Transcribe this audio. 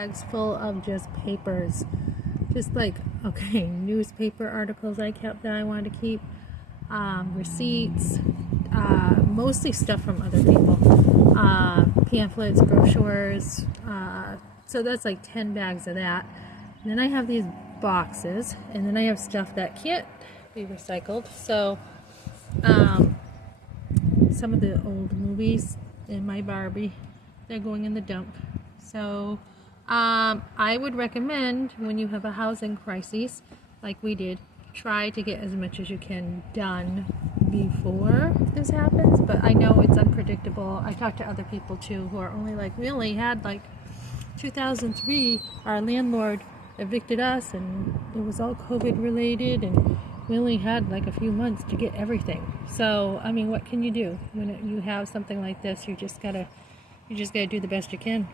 Bags full of just papers, just like, okay, newspaper articles I kept that I wanted to keep, receipts, mostly stuff from other people, pamphlets, brochures, so that's like 10 bags of that. And then I have these boxes, and then I have stuff that can't be recycled, so some of the old movies in my Barbie, they're going in the dump. So I would recommend, when you have a housing crisis like we did, try to get as much as you can done before this happens. But I know it's unpredictable. I talked to other people too who are only like, we only had like 2003, our landlord evicted us, and it was all COVID related, and we only had like a few months to get everything. So I mean, what can you do when you have something like this? You just gotta do the best you can.